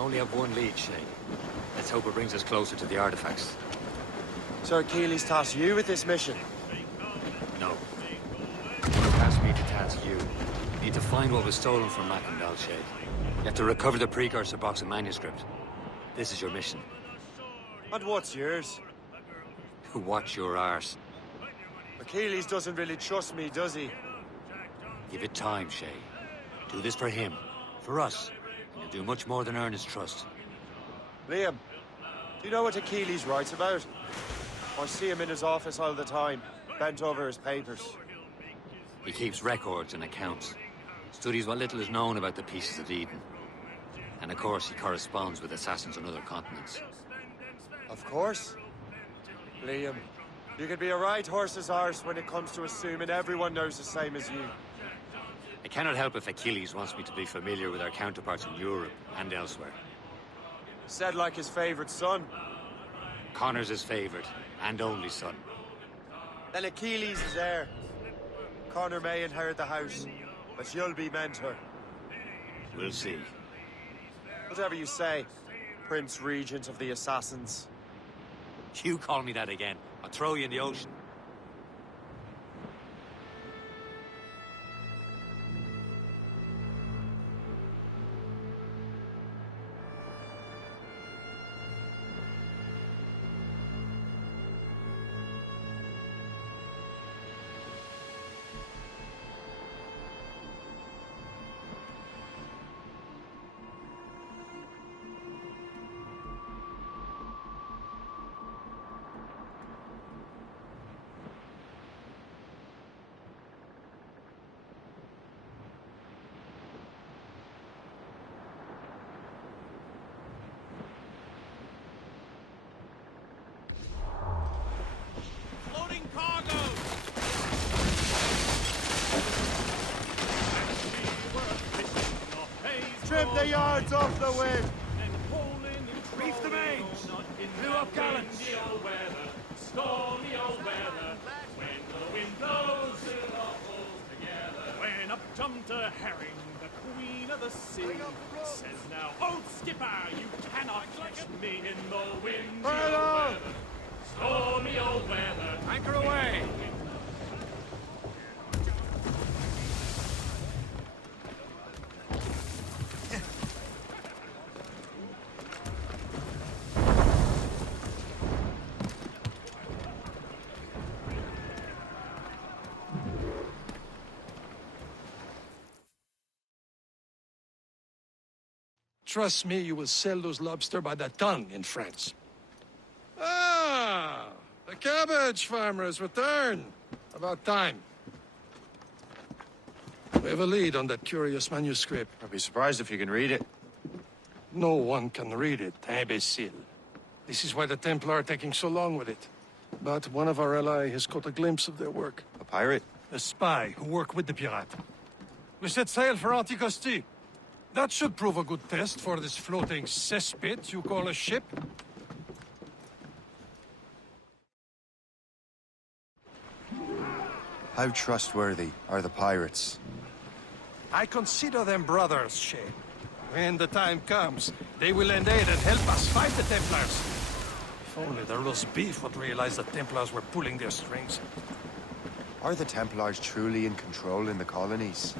only have one lead, Shay. Let's hope it brings us closer to the artifacts. Sir Keeley's tasked you with this mission. No. He asked me to task you. You need to find what was stolen from Mackandal, Shay. You have to recover the precursor box of manuscript. This is your mission. And what's yours? Watch your arse. Achilles doesn't really trust me, does he? Give it time, Shay. Do this for him. For us. And you'll do much more than earn his trust. Liam, do you know what Achilles writes about? I see him in his office all the time, bent over his papers. He keeps records and accounts. Studies what little is known about the Pieces of Eden. And of course, he corresponds with assassins on other continents. Of course. Liam, you can be a right horse's arse when it comes to assuming everyone knows the same as you. I cannot help if Achilles wants me to be familiar with our counterparts in Europe and elsewhere. Said like his favorite son. Connor's his favorite, and only son. Then Achilles is heir. Connor may inherit the house, but you'll be mentor. We'll see. Whatever you say, Prince Regent of the Assassins. You call me that again, I'll throw you in the ocean. Trim the yards off the wind! Reef the mains! Blew up gallants! Stormy old weather, when the wind blows, we'll all hold together. When up jumped a herring, the queen of the sea, says now, old skipper, you cannot catch me in the windy old weather. Stormy old weather. Anchor away! Trust me, you will sell those lobster by the ton in France. Ah, the cabbage farmer has returned. About time. We have a lead on that curious manuscript. I'd be surprised if you can read it. No one can read it, imbecile. This is why the Templar are taking so long with it. But one of our allies has caught a glimpse of their work. A pirate? A spy who worked with the pirate. We set sail for Anticosti. That should prove a good test for this floating cesspit you call a ship. How trustworthy are the pirates? I consider them brothers, Shay. When the time comes, they will lend aid and help us fight the Templars. If only the roast beef would realize the Templars were pulling their strings. Are the Templars truly in control in the colonies?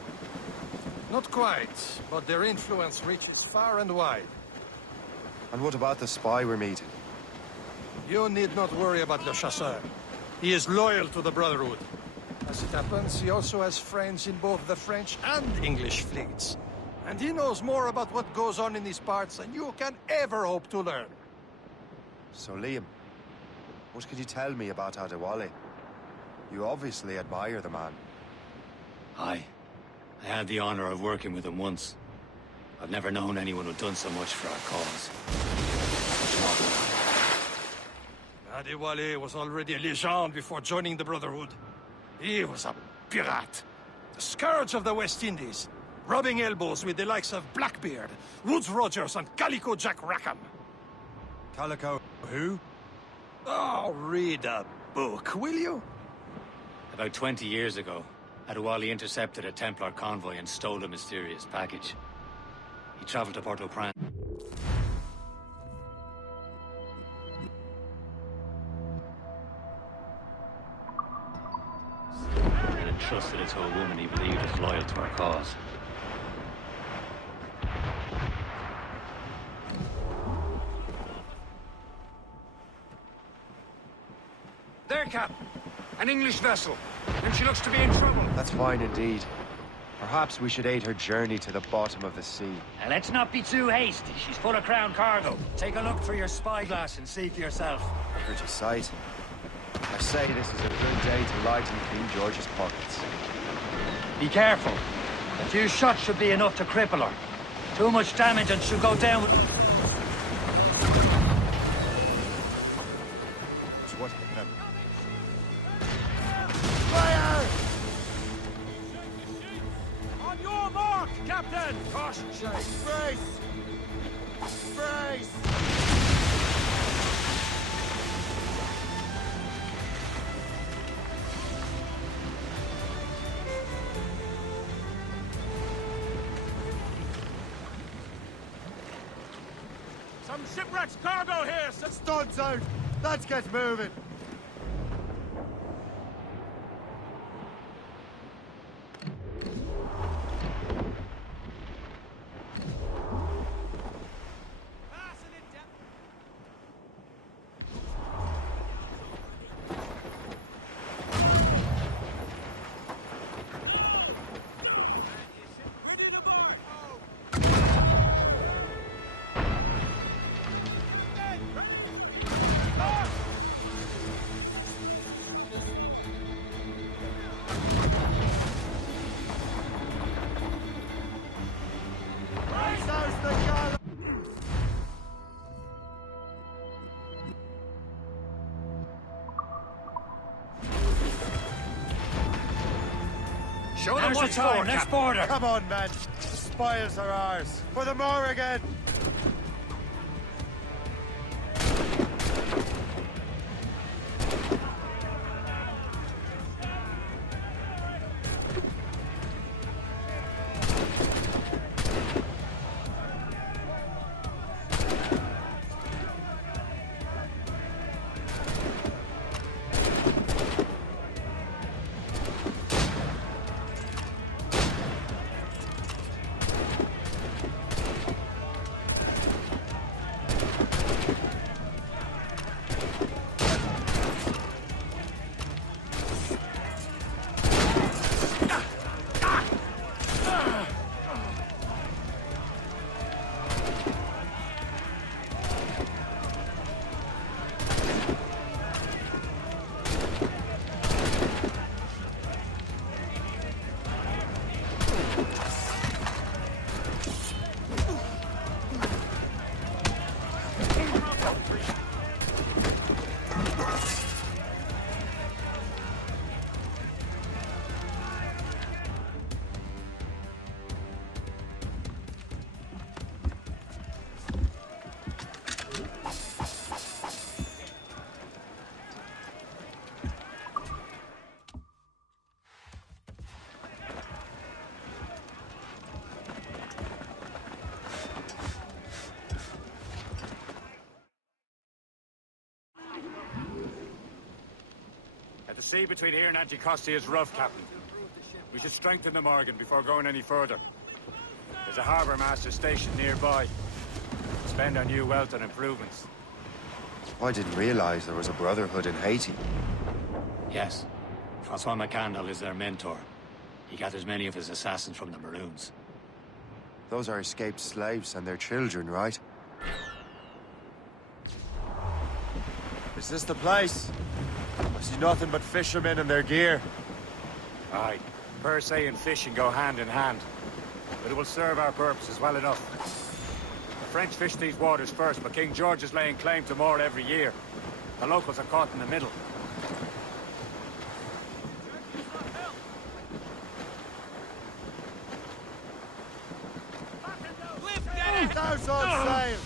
Not quite, but their influence reaches far and wide. And what about the spy we're meeting? You need not worry about Le Chasseur. He is loyal to the Brotherhood. As it happens, he also has friends in both the French and English fleets. And he knows more about what goes on in these parts than you can ever hope to learn. So Liam, what could you tell me about Adewale? You obviously admire the man. Aye. I had the honor of working with him once. I've never known anyone who'd done so much for our cause. Adewale was already a legend before joining the Brotherhood. He was a pirate. The scourge of the West Indies. Rubbing elbows with the likes of Blackbeard, Woodes Rogers, and Calico Jack Rackham. Calico who? Oh, read a book, will you? About 20 years ago, Adewale intercepted a Templar convoy and stole a mysterious package. He traveled to Port-au-Prince. trusted it to a woman he believed was loyal to our cause. There, Cap. An English vessel. And she looks to be in trouble. That's fine indeed. Perhaps we should aid her journey to the bottom of the sea. Now, let's not be too hasty. She's full of crown cargo. Take a look through your spyglass and see for yourself. A pretty sight. I say this is a good day to lighten King George's pockets. Be careful. A few shots should be enough to cripple her. Too much damage and she'll go down with... It's what hit them. Fire! On your mark, Captain! Caution, Shay! Brace! Brace! Some shipwreck's cargo here, sir! Studs out! Let's get moving! Show them what's for, next border. Come on, men. The spoils are ours. For the more again. The sea between here and Anticosti is rough, Captain. We should strengthen the Morgan before going any further. There's a harbour master stationed nearby. Spend on new wealth and improvements. I didn't realize there was a brotherhood in Haiti. Yes. Francois McCandle is their mentor. He gathers many of his assassins from the Maroons. Those are escaped slaves and their children, right? Is this the place? I see nothing but fishermen and their gear. Aye. Per se and fishing go hand in hand. But it will serve our purposes well enough. The French fish these waters first, but King George is laying claim to more every year. The locals are caught in the middle. Douse on sail!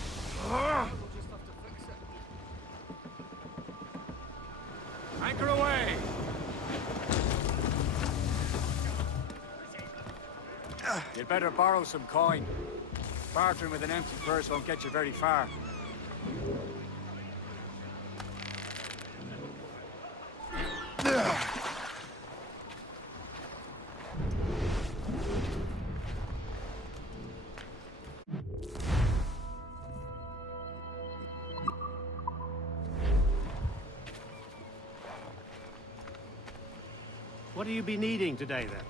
Anchor away! You'd better borrow some coin. Bartering with an empty purse won't get you very far. What do you be needing today, then?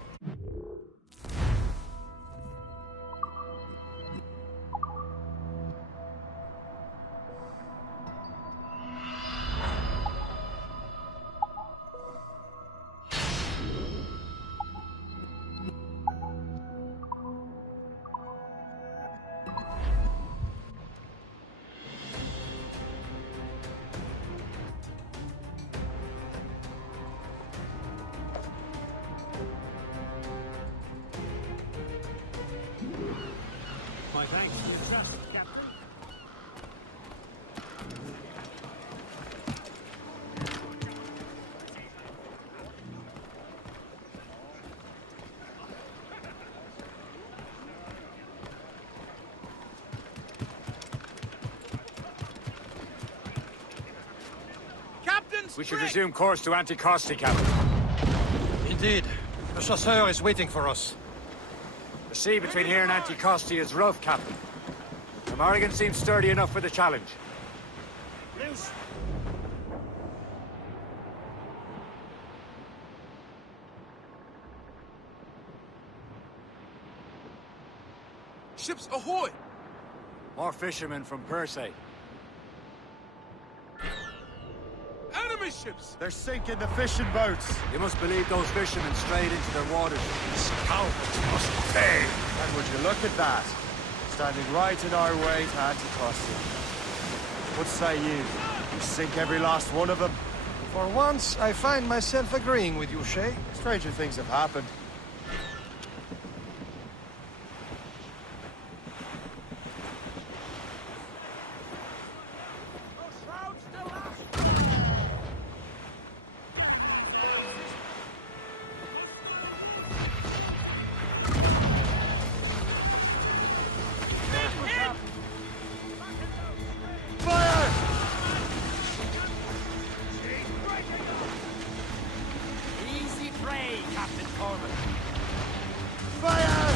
My thanks for your trust, Captain. We should resume course to Anticosti, Captain. Indeed. The chasseur is waiting for us. The sea between here and Anticosti is rough, Captain. The Morrigan seems sturdy enough for the challenge. Loose! Ships ahoy! More fishermen from Persay. Enemy ships! They're sinking the fishing boats. You must believe those fishermen strayed into their waters. Cowards must pay! And would you look at that? Standing right in our way to Anticosti. What say you? We sink every last one of them. For once, I find myself agreeing with you, Shay. Stranger things have happened. Easy prey, Captain Corbin. Fire!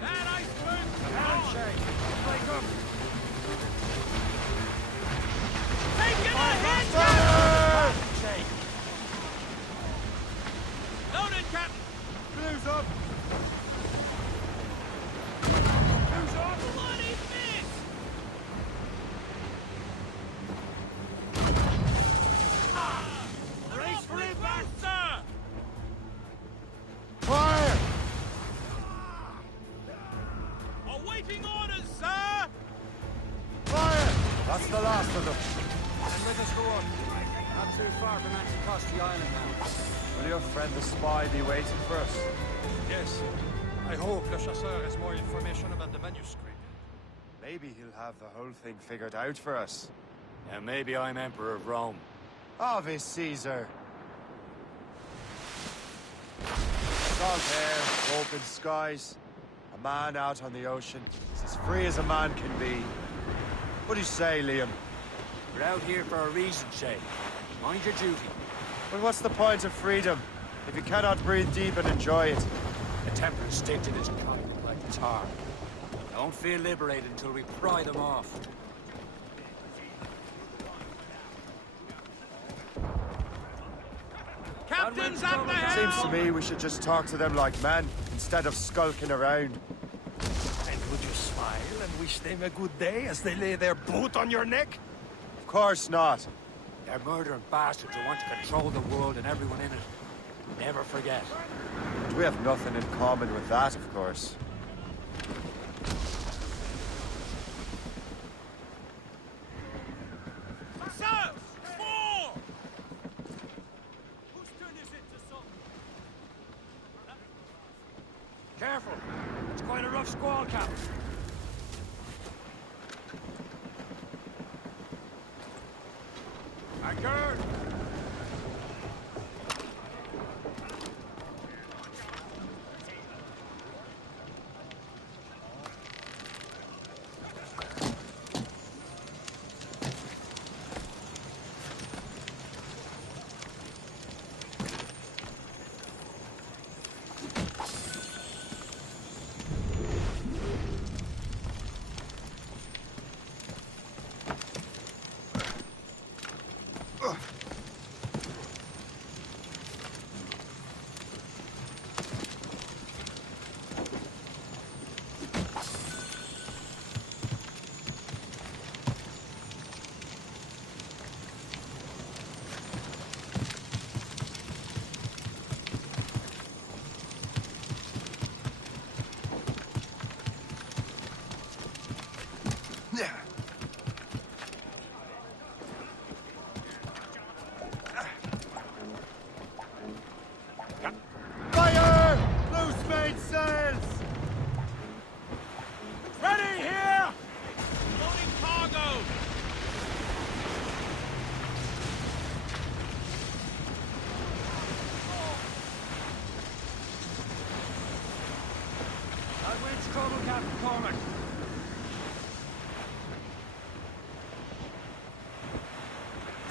That iceberg! Taking a hit! Fire! Loaded, Captain! Blues up! Who's on? Bloody miss! Race for it, sir! Fire! Awaiting orders, sir! Fire! That's the last of them. And let us go on. Not too far from Anticosti Island now. Will your friend the spy be waiting for us? Yes. I hope Le Chasseur has more information about the manuscript. Maybe he'll have the whole thing figured out for us. And maybe I'm Emperor of Rome. Ave Caesar. Salt air, open skies. A man out on the ocean. He's as free as a man can be. What do you say, Liam? We're out here for a reason, Shay. Mind your duty. But what's the point of freedom if you cannot breathe deep and enjoy it? The temperance stick in his cock like tar. Don't feel liberated until we pry them off. Captain's at the helm! Seems to me we should just talk to them like men, instead of skulking around. And would you smile and wish them a good day as they lay their boot on your neck? Of course not. They're murdering bastards who want to control the world and everyone in it. Never forget. But we have nothing in common with that, of course. Sir! More! Whose turn is it to something? Careful! It's quite a rough squall, Captain. Anchor!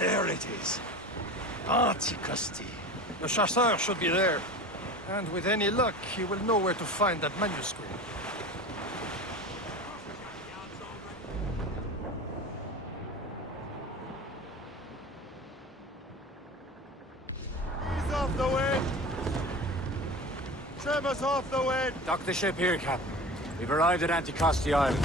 There it is. Antiquity. Le Chasseur should be there. And with any luck, he will know where to find that manuscript. He's off the wind! Trim us off the wind! Dock the ship here, Captain. We've arrived at Anticosti Island.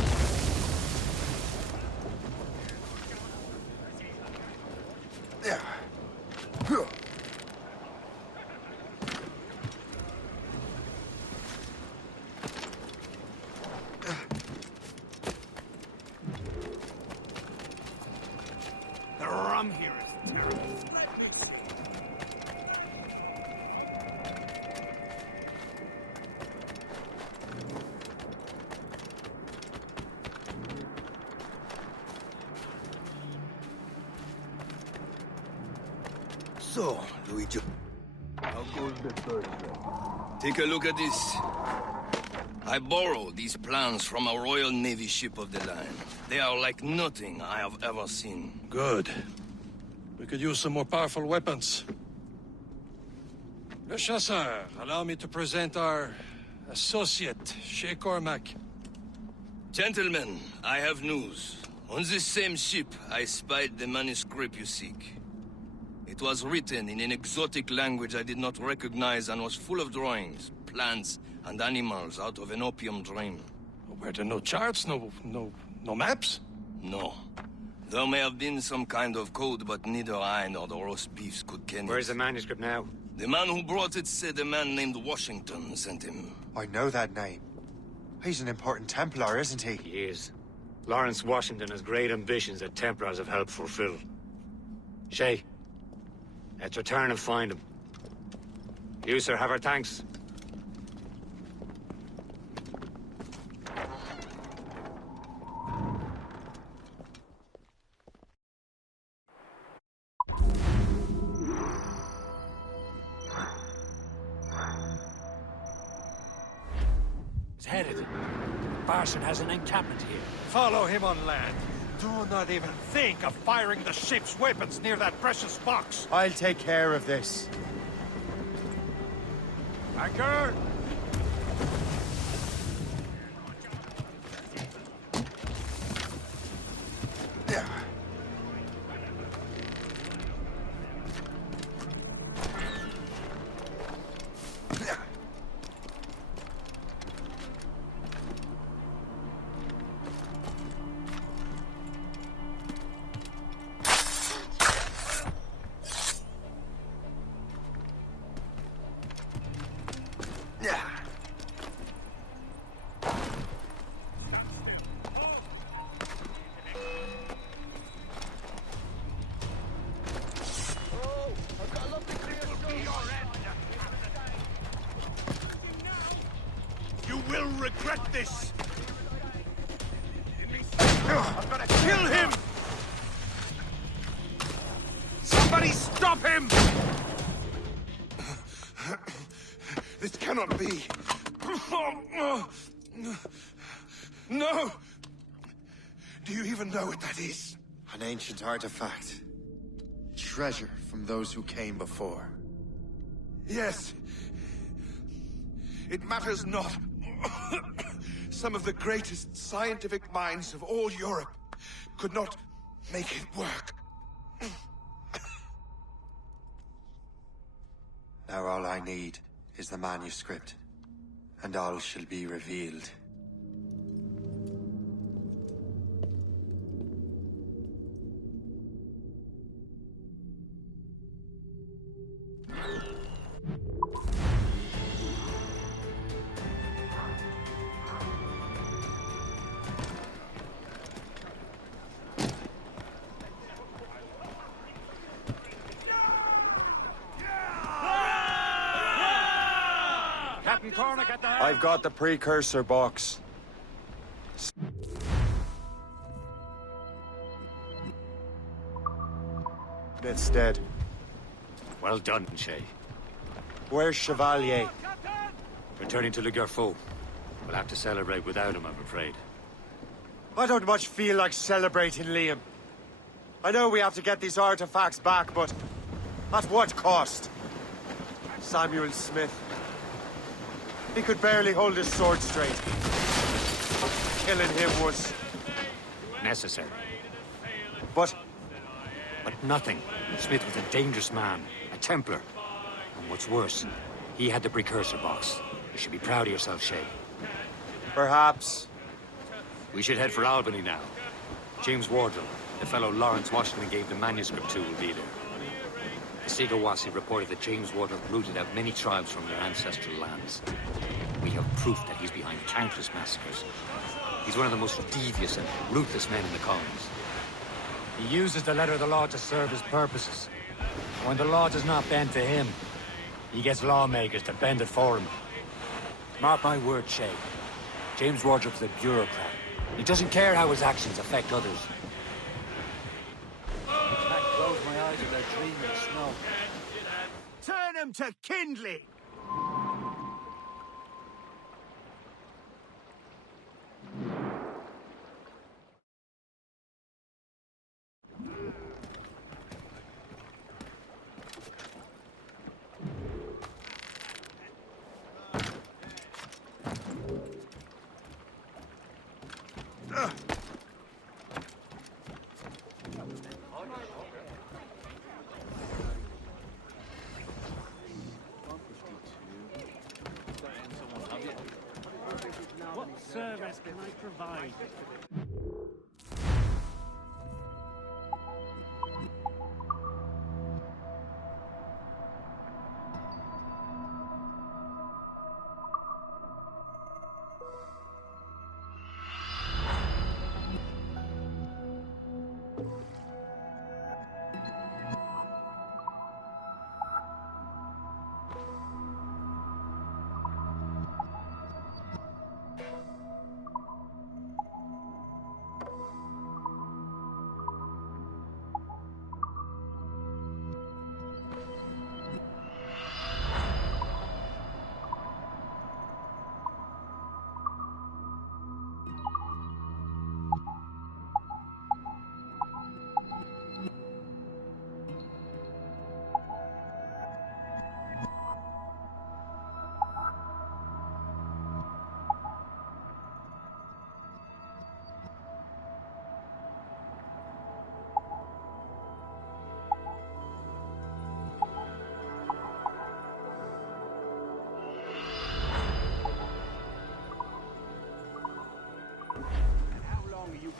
The rum here is terrible. Let me see. So, Luigi, how goes the first one? Take a look at this. I borrowed these plans from a Royal Navy ship of the line. They are like nothing I have ever seen. Good. We could use some more powerful weapons. Le Chasseur, allow me to present our associate, Shay Cormac. Gentlemen, I have news. On this same ship, I spied the manuscript you seek. It was written in an exotic language I did not recognize and was full of drawings, plants, and animals out of an opium dream. Were there no charts, no maps? No. There may have been some kind of code, but neither I nor the roast beefs could ken it. Where's the manuscript now? The man who brought it said a man named Washington sent him. I know that name. He's an important Templar, isn't he? He is. Lawrence Washington has great ambitions that Templars have helped fulfill. Shay, let's return and find him. You, sir, have our thanks. It's headed. Barson has an encampment here. Follow him on land. Do not even think of firing the ship's weapons near that precious box. I'll take care of this. Anchor! You will regret this! I'm gonna kill him! Somebody stop him! This cannot be. No! Do you even know what that is? An ancient artifact. Treasure from those who came before. Yes. It matters not. Some of the greatest scientific minds of all Europe could not make it work. Now all I need is the manuscript, and all shall be revealed. Captain Cormac at the helm! I've got the precursor box. It's dead. Well done, Shay. Where's Chevalier? Returning to Le Gerfaut. We'll have to celebrate without him, I'm afraid. I don't much feel like celebrating, Liam. I know we have to get these artifacts back, but at what cost? Samuel Smith. He could barely hold his sword straight. Killing him was... Necessary. But But nothing. Smith was a dangerous man, a Templar. And what's worse, he had the precursor box. You should be proud of yourself, Shay. perhaps... We should head for Albany now. James Wardle, the fellow Lawrence Washington gave the manuscript to, will be there. The Sigawasi reported that James Wardle rooted out many tribes from their ancestral lands. We have proof that he's behind countless massacres. He's one of the most devious and ruthless men in the colonies. He uses the letter of the law to serve his purposes. When the law does not bend to him, he gets lawmakers to bend it for him. Mark my word, Shay. James Wardrop's a bureaucrat. He doesn't care how his actions affect others. I can't close my eyes without dreaming of snow. Turn him to kindling! What service can I provide?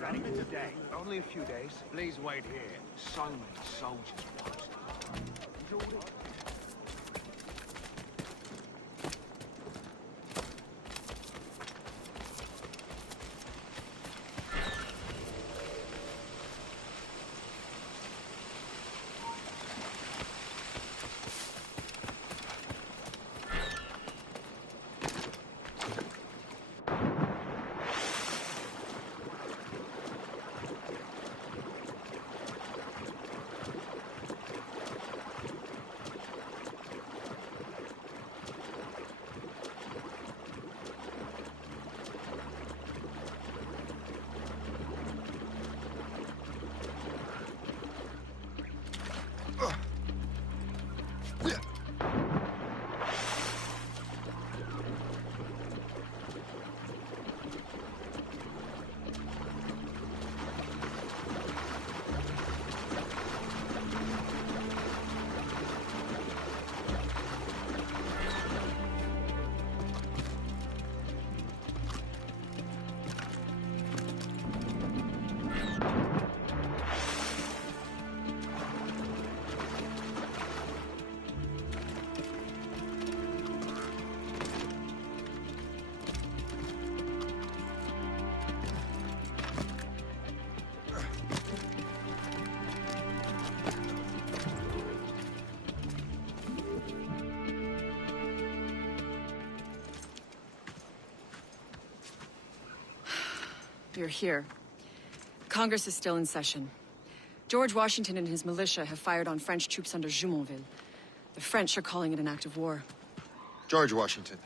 Running today. Only a few days. Please wait here. So many soldiers watched. You're here. Congress is still in session. George Washington and his militia have fired on French troops under Jumonville. The French are calling it an act of war. George Washington.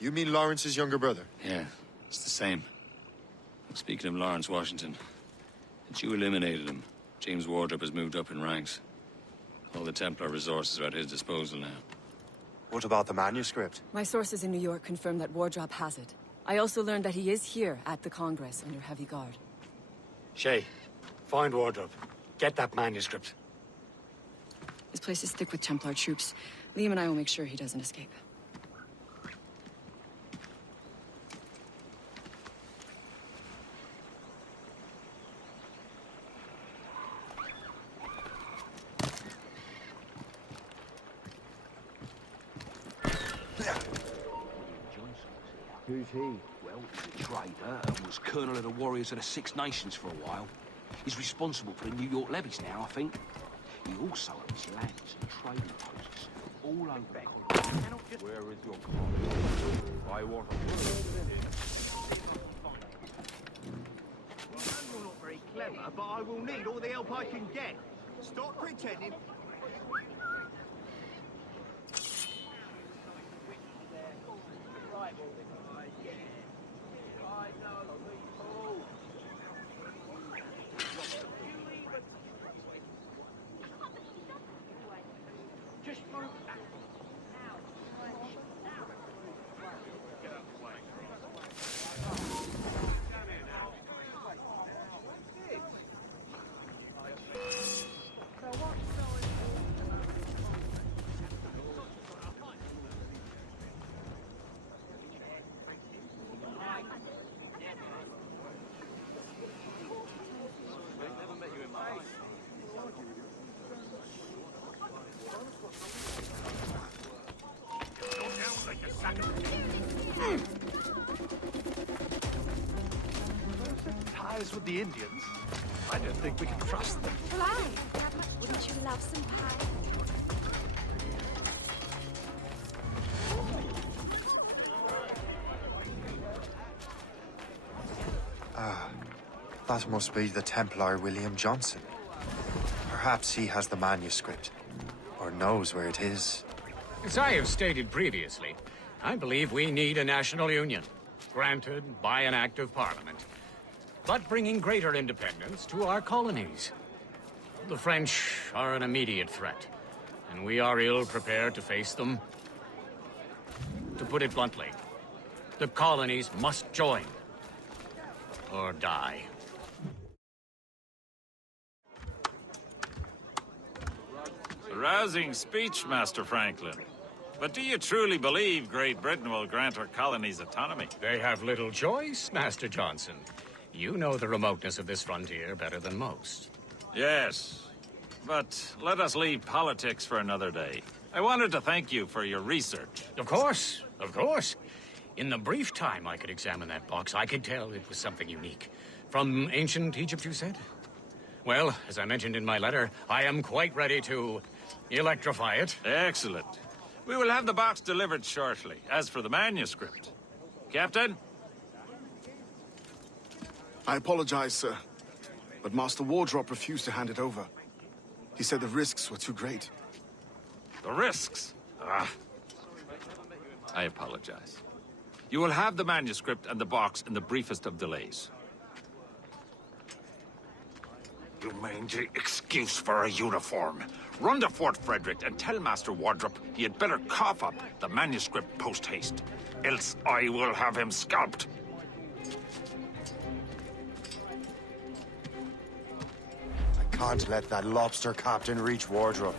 You mean Lawrence's younger brother? Yeah, it's the same. Speaking of Lawrence Washington, that you eliminated him. James Wardrop has moved up in ranks. All the Templar resources are at his disposal now. What about the manuscript? My sources in New York confirm that Wardrop has it. I also learned that he is here at the Congress under heavy guard. Shay, find Wardrop. Get that manuscript. This place is thick with Templar troops. Liam and I will make sure he doesn't escape. Who's he? Well, he's a trader and was colonel of the Warriors of the Six Nations for a while. He's responsible for the New York levies now, I think. He also owns lands and trading posts all over the continent. Where is your colony? I want a You're not very clever, but I will need all the help I can get. Stop pretending. Ties with the Indians? I don't think we can trust them. Fly! Wouldn't you love some pie? That must be the Templar William Johnson. Perhaps he has the manuscript, or knows where it is. As I have stated previously, I believe we need a national union, granted by an act of parliament, but bringing greater independence to our colonies. The French are an immediate threat, and we are ill prepared to face them. To put it bluntly, the colonies must join, or die. A rousing speech, Master Franklin. But do you truly believe Great Britain will grant our colonies autonomy? They have little choice, Master Johnson. You know the remoteness of this frontier better than most. Yes, but let us leave politics for another day. I wanted to thank you for your research. Of course, of course. In the brief time I could examine that box, I could tell it was something unique. From ancient Egypt, you said? Well, as I mentioned in my letter, I am quite ready to electrify it. Excellent. We will have the box delivered shortly. As for the manuscript... Captain? I apologize, sir, but Master Wardrop refused to hand it over. He said the risks were too great. The risks? Ah. I apologize. You will have the manuscript and the box in the briefest of delays. You mangy excuse for a uniform. Run to Fort Frederick and tell Master Wardrop he had better cough up the manuscript post-haste. Else I will have him scalped. I can't let that lobster captain reach Wardrop.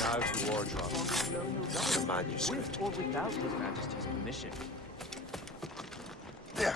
Now to Wardrop. The manuscript. With or without His Majesty's permission. Yeah.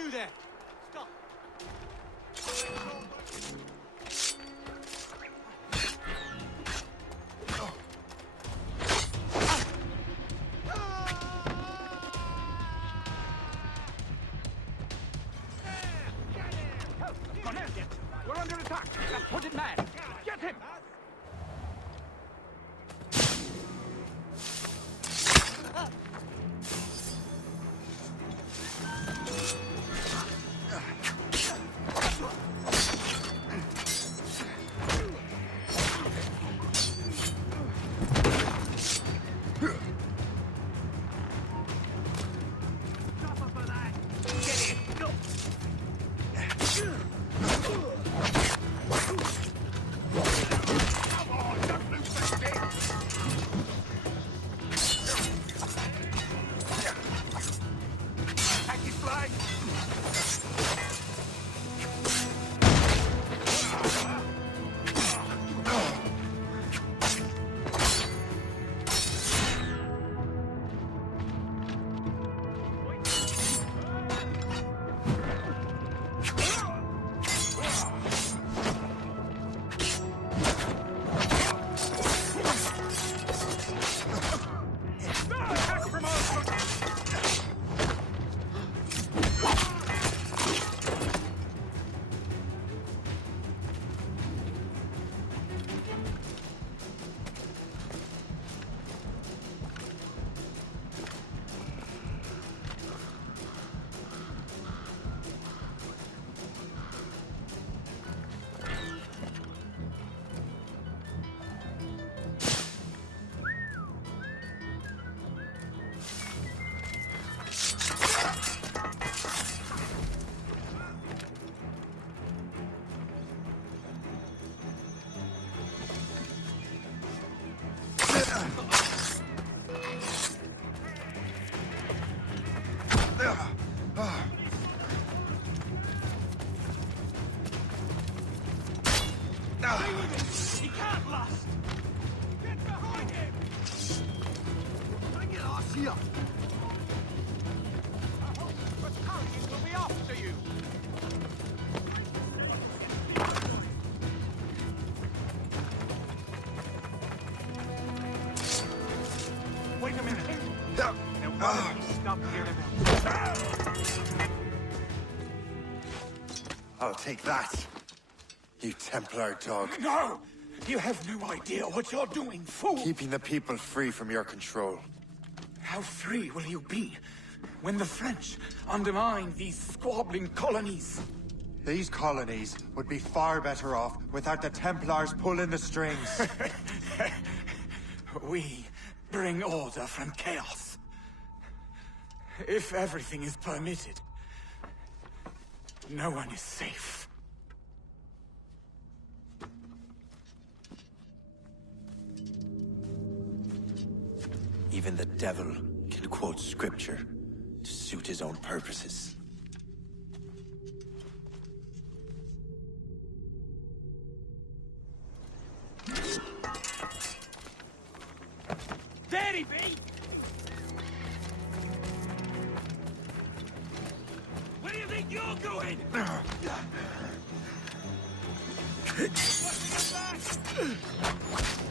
You there! Stop! We're under attack! That hooded man! Get him! He can't last! Get behind him! Bring it off here! Battalion will be after you! Wait a minute! Now, why don't you stop here I'll take that, you Templar dog. No! You have no idea what you're doing, fool! Keeping the people free from your control. How free will you be when the French undermine these squabbling colonies? These colonies would be far better off without the Templars pulling the strings. We bring order from chaos. If everything is permitted, no one is safe. Even the devil can quote scripture to suit his own purposes. There he be! Where do you think you're going? Watch your back!